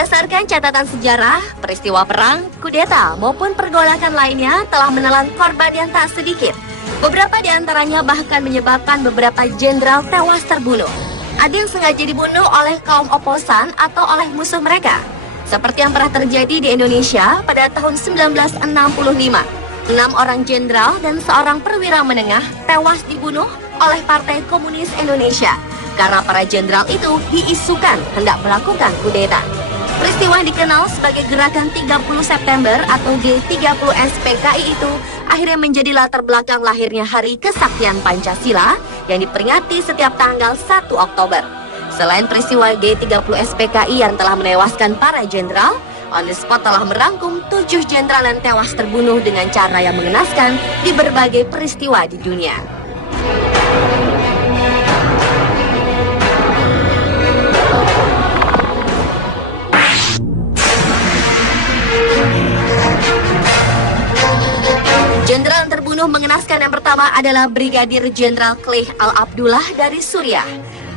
Berdasarkan catatan sejarah, peristiwa perang, kudeta, maupun pergolakan lainnya telah menelan korban yang tak sedikit. Beberapa di antaranya bahkan menyebabkan beberapa jenderal tewas terbunuh. Ada yang sengaja dibunuh oleh kaum oposan atau oleh musuh mereka. Seperti yang pernah terjadi di Indonesia pada tahun 1965. 6 orang jenderal dan seorang perwira menengah tewas dibunuh oleh Partai Komunis Indonesia karena para jenderal itu diisukan hendak melakukan kudeta. Peristiwa yang dikenal sebagai Gerakan 30 September atau G30 SPKI itu akhirnya menjadi latar belakang lahirnya Hari Kesaktian Pancasila yang diperingati setiap tanggal 1 Oktober. Selain peristiwa G30 SPKI yang telah menewaskan para jenderal, On The Spot telah merangkum 7 jenderal yang tewas terbunuh dengan cara yang mengenaskan di berbagai peristiwa di dunia. Jenderal yang terbunuh mengenaskan yang pertama adalah Brigadir Jenderal Clay Al-Abdullah dari Suriah.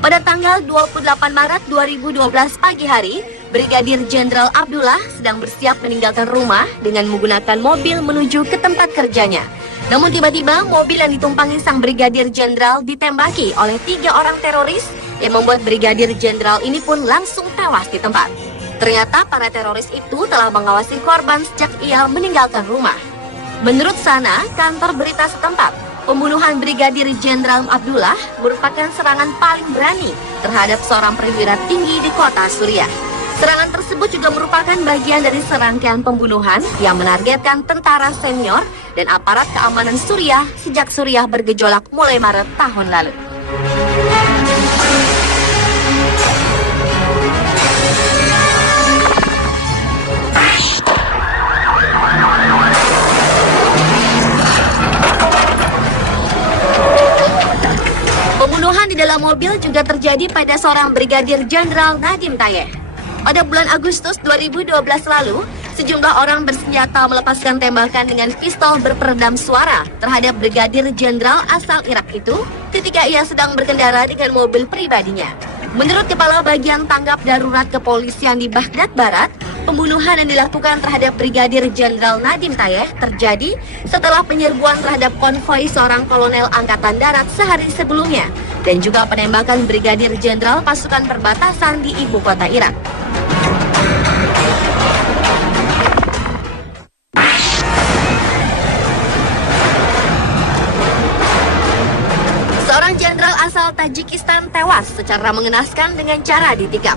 Pada tanggal 28 Maret 2012 pagi hari, Brigadir Jenderal Abdullah sedang bersiap meninggalkan rumah dengan menggunakan mobil menuju ke tempat kerjanya. Namun tiba-tiba mobil yang ditumpangi sang Brigadir Jenderal ditembaki oleh 3 orang teroris yang membuat Brigadir Jenderal ini pun langsung tewas di tempat. Ternyata para teroris itu telah mengawasi korban sejak ia meninggalkan rumah. Menurut sana, kantor berita setempat, pembunuhan Brigadir Jenderal Abdullah merupakan serangan paling berani terhadap seorang perwira tinggi di kota Suriah. Serangan tersebut juga merupakan bagian dari serangkaian pembunuhan yang menargetkan tentara senior dan aparat keamanan Suriah sejak Suriah bergejolak mulai Maret tahun lalu. Pembunuhan di dalam mobil juga terjadi pada seorang Brigadir Jenderal Nadiem Tayeh. Pada bulan Agustus 2012 lalu, sejumlah orang bersenjata melepaskan tembakan dengan pistol berperedam suara terhadap Brigadir Jenderal asal Irak itu ketika ia sedang berkendara dengan mobil pribadinya. Menurut Kepala Bagian Tanggap Darurat Kepolisian di Baghdad Barat, pembunuhan yang dilakukan terhadap Brigadir Jenderal Nadiem Tayeh terjadi setelah penyerbuan terhadap konvoi seorang kolonel Angkatan Darat sehari sebelumnya dan juga penembakan Brigadir Jenderal pasukan perbatasan di ibu kota Irak. Seorang jenderal asal Tajikistan tewas secara mengenaskan dengan cara ditikam.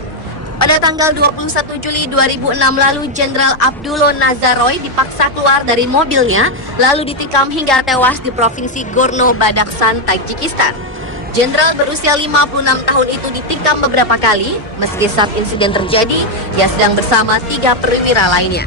Pada tanggal 21 Juli 2006 lalu, Jenderal Abdullah Nazaroy dipaksa keluar dari mobilnya lalu ditikam hingga tewas di Provinsi Gorno-Badakhshan, Tajikistan. Jenderal berusia 56 tahun itu ditikam beberapa kali, meski saat insiden terjadi, ia sedang bersama 3 perwira lainnya.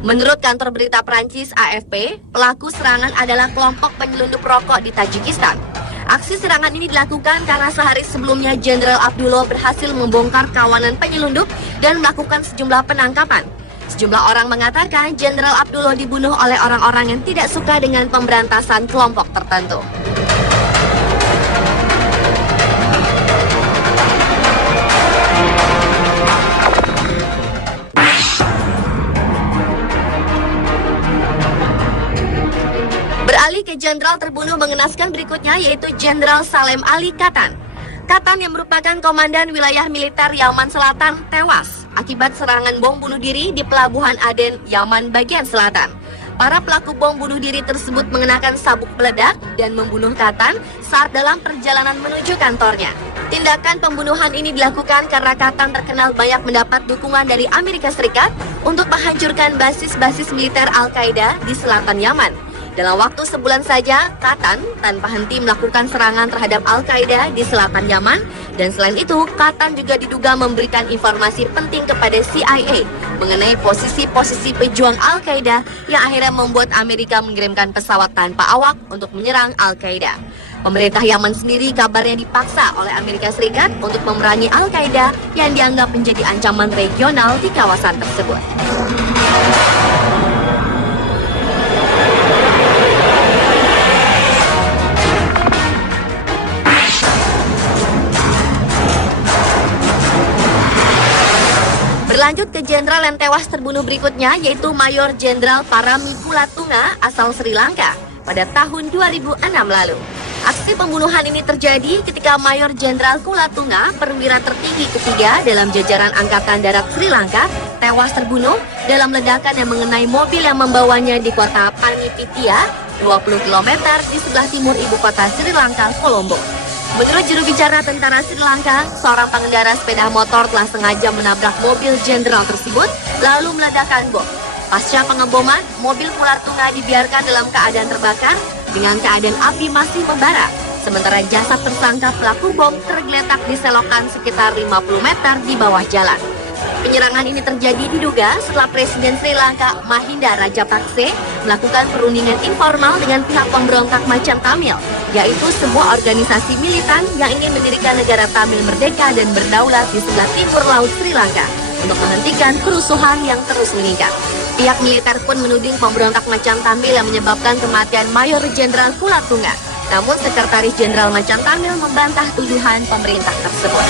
Menurut kantor berita Prancis AFP, pelaku serangan adalah kelompok penyelundup rokok di Tajikistan. Aksi serangan ini dilakukan karena sehari sebelumnya Jenderal Abdullah berhasil membongkar kawanan penyelundup dan melakukan sejumlah penangkapan. Sejumlah orang mengatakan Jenderal Abdullah dibunuh oleh orang-orang yang tidak suka dengan pemberantasan kelompok tertentu. Beralih ke jenderal terbunuh mengenaskan berikutnya, yaitu Jenderal Salem Ali Katan. Katan yang merupakan komandan wilayah militer Yaman Selatan tewas akibat serangan bom bunuh diri di Pelabuhan Aden, Yaman bagian selatan. Para pelaku bom bunuh diri tersebut mengenakan sabuk peledak dan membunuh Katan saat dalam perjalanan menuju kantornya. Tindakan pembunuhan ini dilakukan karena Katan terkenal banyak mendapat dukungan dari Amerika Serikat untuk menghancurkan basis-basis militer Al-Qaeda di selatan Yaman. Dalam waktu sebulan saja, Katan tanpa henti melakukan serangan terhadap Al-Qaeda di selatan Yaman, dan selain itu, Katan juga diduga memberikan informasi penting kepada CIA mengenai posisi-posisi pejuang Al-Qaeda yang akhirnya membuat Amerika mengirimkan pesawat tanpa awak untuk menyerang Al-Qaeda. Pemerintah Yaman sendiri kabarnya dipaksa oleh Amerika Serikat untuk memerangi Al-Qaeda yang dianggap menjadi ancaman regional di kawasan tersebut. Berlanjut ke jenderal yang tewas terbunuh berikutnya, yaitu Mayor Jenderal Parami Kulatunga asal Sri Lanka pada tahun 2006 lalu. Aksi pembunuhan ini terjadi ketika Mayor Jenderal Kulatunga, perwira tertinggi ketiga dalam jajaran Angkatan Darat Sri Lanka, tewas terbunuh dalam ledakan yang mengenai mobil yang membawanya di kota Panipitia, 20 km di sebelah timur ibu kota Sri Lanka, Colombo. Menurut juru bicara tentara Sri Lanka, seorang pengendara sepeda motor telah sengaja menabrak mobil jenderal tersebut lalu meledakkan bom. Pasca pengeboman, mobil Kulatunga dibiarkan dalam keadaan terbakar dengan keadaan api masih membara. Sementara jasad tersangka pelaku bom tergeletak di selokan sekitar 50 meter di bawah jalan. Penyerangan ini terjadi diduga setelah Presiden Sri Lanka Mahinda Rajapakse melakukan perundingan informal dengan pihak pemberontak Macan Tamil, yaitu sebuah organisasi militan yang ingin mendirikan negara Tamil merdeka dan berdaulat di sebelah timur laut Sri Lanka untuk menghentikan kerusuhan yang terus meningkat. Pihak militer pun menuding pemberontak Macan Tamil yang menyebabkan kematian Mayor Jenderal Kulatunga. Namun Sekretaris Jenderal Macan Tamil membantah tuduhan pemerintah tersebut.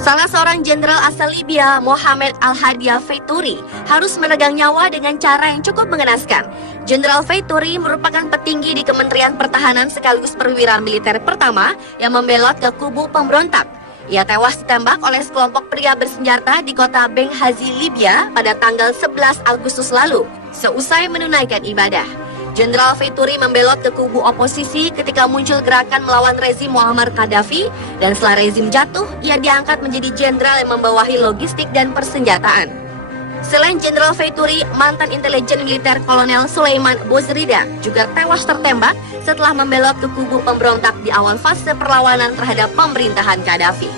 Salah seorang jenderal asal Libya, Mohamed Al-Hadia Faitouri, harus menegang nyawa dengan cara yang cukup mengenaskan. Jenderal Faitouri merupakan petinggi di Kementerian Pertahanan sekaligus perwira militer pertama yang membelot ke kubu pemberontak. Ia tewas ditembak oleh sekelompok pria bersenjata di kota Benghazi, Libya pada tanggal 11 Agustus lalu, seusai menunaikan ibadah. Jenderal Faitouri membelot ke kubu oposisi ketika muncul gerakan melawan rezim Muammar Gaddafi, dan setelah rezim jatuh, ia diangkat menjadi jenderal yang membawahi logistik dan persenjataan. Selain Jenderal Faitouri, mantan intelijen militer Kolonel Sulaiman Bozrida juga tewas tertembak setelah membelot ke kubu pemberontak di awal fase perlawanan terhadap pemerintahan Gaddafi.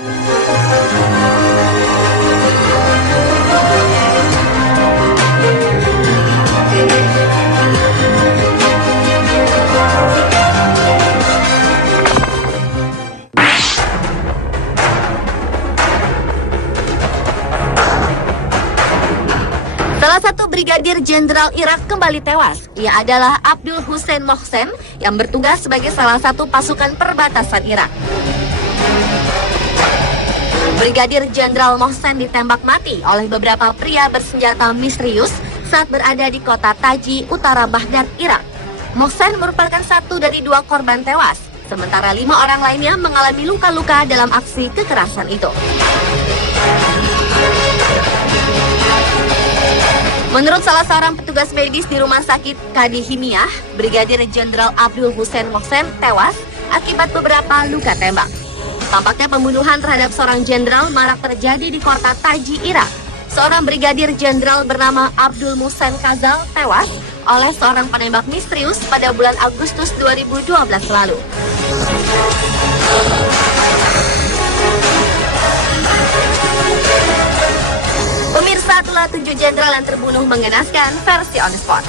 Salah satu Brigadir Jenderal Irak kembali tewas. Ia adalah Abdul Hussein Mohsen yang bertugas sebagai salah satu pasukan perbatasan Irak. Brigadir Jenderal Mohsen ditembak mati oleh beberapa pria bersenjata misterius saat berada di kota Taji, utara Baghdad, Irak. Mohsen merupakan satu dari 2 korban tewas, sementara 5 orang lainnya mengalami luka-luka dalam aksi kekerasan itu. Menurut salah seorang petugas medis di Rumah Sakit Kadihimiyah, Brigadir Jenderal Abdul Hussein Mohsen tewas akibat beberapa luka tembak. Tampaknya pembunuhan terhadap seorang jenderal marak terjadi di kota Taji, Irak. Seorang Brigadir Jenderal bernama Abdul Muhsen Kazal tewas oleh seorang penembak misterius pada bulan Agustus 2012 lalu. Pemirsa, itulah 7 jenderal yang terbunuh mengenaskan versi On The Spot.